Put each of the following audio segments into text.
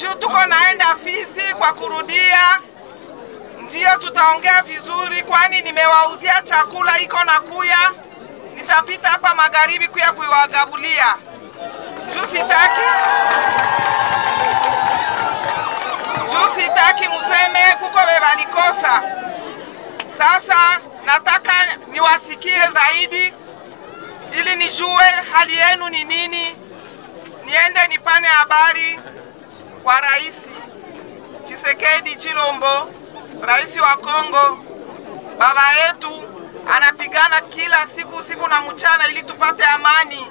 Juu tuko naenda Fizi kwa kurudia, ndio tutaongea vizuri, kwani nimewauzia chakula iko na kuya. Nitapita hapa magharibi kuya kuiwagabulia. Juu sitaki museme kuko bebalikosa. Sasa nataka niwasikie zaidi ili nijue hali yenu ni nini. Niende nipane habari kwa Rais Tshisekedi Chilombo, Rais wa Kongo. Baba yetu anapigana kila siku na mchana ili tupate amani.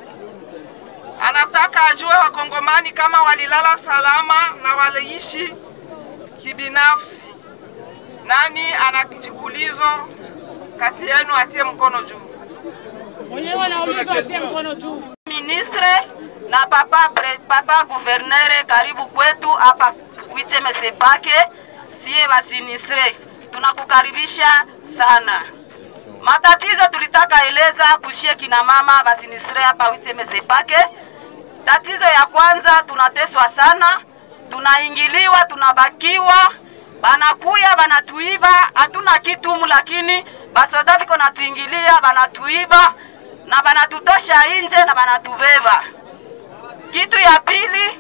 Anataka ajue wakongomani kama walilala salama na waliishi kibinafsi. Nani anakichukulizo kati yenu atie mkono juu? Mwenyewe anaulizwa atie mkono juu. Ministre na papa gouverneur karibu kwetu hapa kuite mesepake, siye basinistre. Tunakukaribisha sana. Matatizo tulitaka eleza kushie kina mama basinistre hapa kuite mesepake. Tatizo ya kwanza, tunateswa sana, tunaingiliwa, tunabakiwa, banakuya banatuiba, hatuna kitu lakini basoda biko natuingilia, banatuiba na banatutosha nje na banatubeba. Kitu ya pili,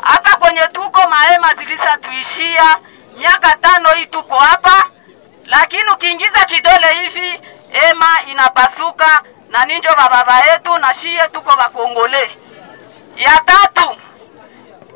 hapa kwenye tuko mahema zilisa tuishia, miaka 5 hii tuko hapa, lakini ukiingiza kidole hivi hema inapasuka na ninjo baba yetu na shie tuko bakongole. Ya tatu,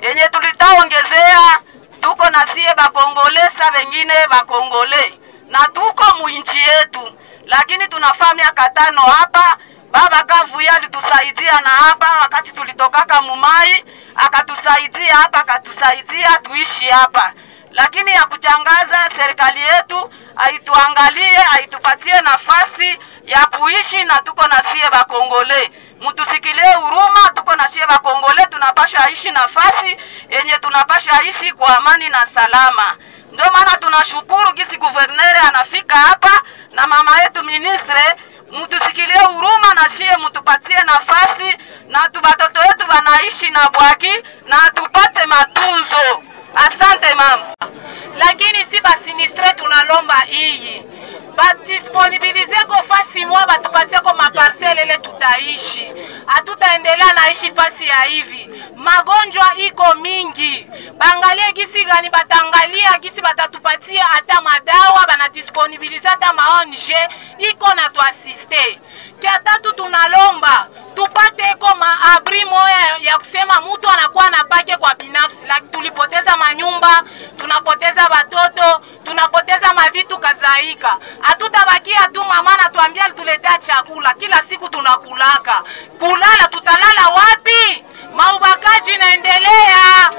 yenye tulitaongezea, tuko na sie bakongole sa wengine bakongole na tuko muinchi yetu, lakini tunafaa miaka 5 hapa. Baba Kavuya alitusaidia na hapa wakati tulitokaka Mumai, akatusaidia hapa, akatusaidia tuishi hapa. Lakini ya kuchangaza, serikali yetu haituangalie, haitupatie nafasi ya kuishi na tuko na sie bakongole. Mtusikilie huruma, tuko na sie bakongole, tunapashwa ishi nafasi yenye tunapashwa ishi kwa amani na salama. Ndio maana tunashukuru gisi gouverneur anafika hapa na mama yetu ministre. Mtusikilie huruma na shie mtupatie nafasi na tubatoto wetu wanaishi na bwaki na tupate matunzo. Asante mama. Lakini si basinistre tunalomba hii badisponibilize kwa fasi mwa batupatie kwa maparcele ile tutaishi. Hatutaendelea naishi fasi ya hivi. Magonjwa iko mingi. Bangalie gisi gani batangalia gisi batatupatia hata madawa, banadisponibilize hata maonje iko na tuasiste. Kia tatu tunalomba tupate kwa maabri moya ya kusema mtu anakuwa na pake kwa binafsi. Like tulipoteza manyumba, tunapoteza watoto, tunapoteza mavitu kazaika. Hatutabakia tu mama na tuambia tuletea chakula. Kila siku tunakulaka. Kulala tutalala wapi? Maubakaji naendelea.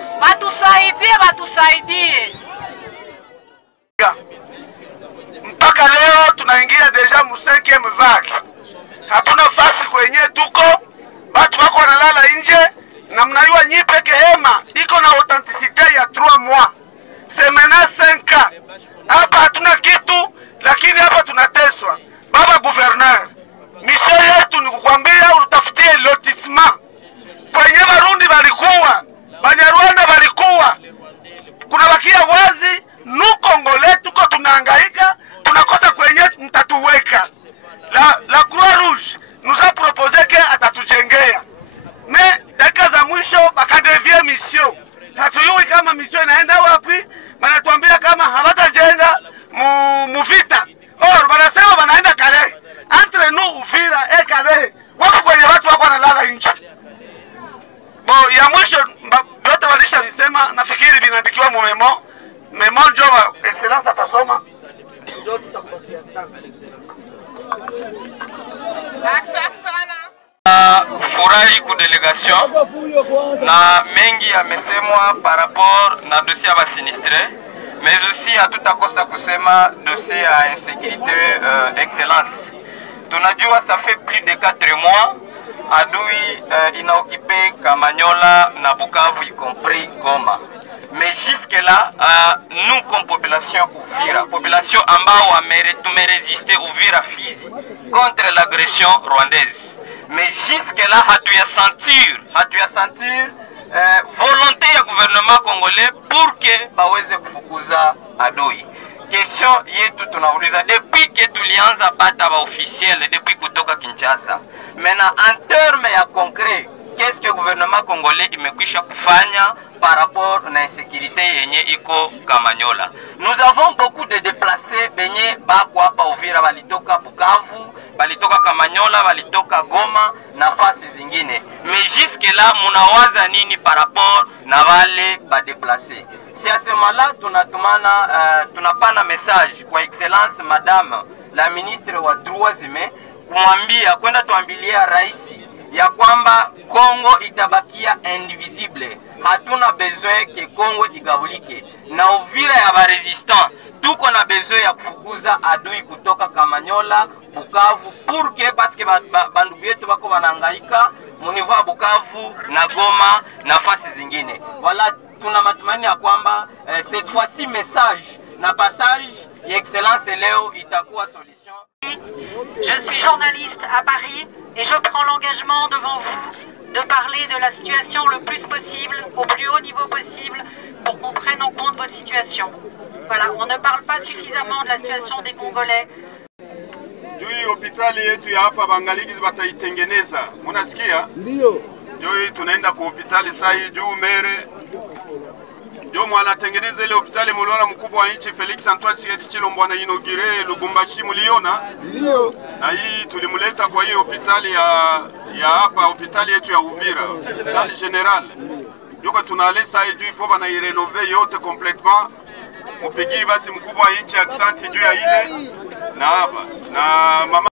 Batusaidie. Mpaka leo tunaingia deja mu 5e vague. Hatuna fasi kwenye tuko. Watu wako wanalala nje na mnaiwa nyipeke hema iko na authenticité ya 3 mois. C'est maintenant 5 ans. Hapa hatuna kitu, lakini hapa tunateswa. Baba gouverneur, mission yetu ni kukwambia utafutie lotissement. Kwenye Barundi balikuwa, Banyarwanda balikuwa, kuna bakia wazi, Kongole tuko tunahangaika, tunakosa kwenye mtatuweka. La Croix Rouge nous a proposé que atatujengea. Mais dakika za mwisho bakadevia mission. Hatujui kama mission inaenda wapi, wanatuambia kama hawatajenga muvita. Or wanasema wanaenda Kalehe. Entre nous Uvira et Kalehe, wako kwenye watu wako wanalala nje. Bo ya mwisho yote walisha visema, nafikiri vinaandikiwa mu memo ndio excellence atasoma. Ndio tutakupatia sana. Furahi ku delegation na mengi yamesemwa par rapport na dossier ya basinistre, mais aussi hatutakosa kusema dossier ya insécurité excellence. Tunajua ça fait plus de 4 mois adui inaoccupé Kamanyola na Bukavu y compris Goma. Mais jusque là nous comme population Uvira, population ambao tumerésisté Uvira Fizi contre l'agression rwandaise. Mais jusque là hatuya sentir volonté ya gouvernement congolais pour que baweze kufukuza adui. Question yetu tunauliza depuis que tulianza pata ba officiel depuis kutoka Kinshasa. Maintenant en termes ya concret, qu'est-ce que le gouvernement congolais imekwisha kufanya par rapport na insécurité yenye iko Kamanyola? Nous avons beaucoup de déplacés benye bako hapa Uvira, balitoka Bukavu, balitoka Kamanyola, balitoka Goma na fasi zingine. Mais jusque là munawaza nini par rapport na wale ba déplacés? C'est à ce moment-là tunapana message kwa excellence madame la ministre wa droits humains kumwambia kwenda tuambilia rais ya kwamba Kongo itabakia indivisible. Hatuna besoin ke Kongo igabulike. Na Uvira ya ba resistant tuko na besoin ya kufukuza adui kutoka Kamanyola, Bukavu pour que parce que bandugu yetu bako banangaika munivu ya Bukavu na Goma na fasi zingine. Voilà, tuna matumaini ya kwamba cette fois-ci message na passage ya excellence leo itakuwa solution. Je suis journaliste à Paris et je prends l'engagement devant vous de parler de la situation le plus possible, au plus haut niveau possible, pour qu'on prenne en compte votre situation. Voilà, on ne parle pas suffisamment de la situation des Congolais. Juu hospitali yetu ya hapa Bangaligi bataitengeneza. Munasikia? Ndio. Juu tunaenda kwa hospitali sai juu mere. Juu mwanatengeneza ile hospitali muliona mkubwa wa nchi Felix Antoine Tshisekedi Tshilombo na inaugure Lubumbashi muliona? Ndio. Na hii tulimuleta kwa hii hospitali ya hapa hospitali yetu ya Uvira. Hospitali general. Juu tunalesa hii juu ipo bana irenove yote complètement. Mupigi basi mkubwa wa nchi accent juu ya ile na hapa na mama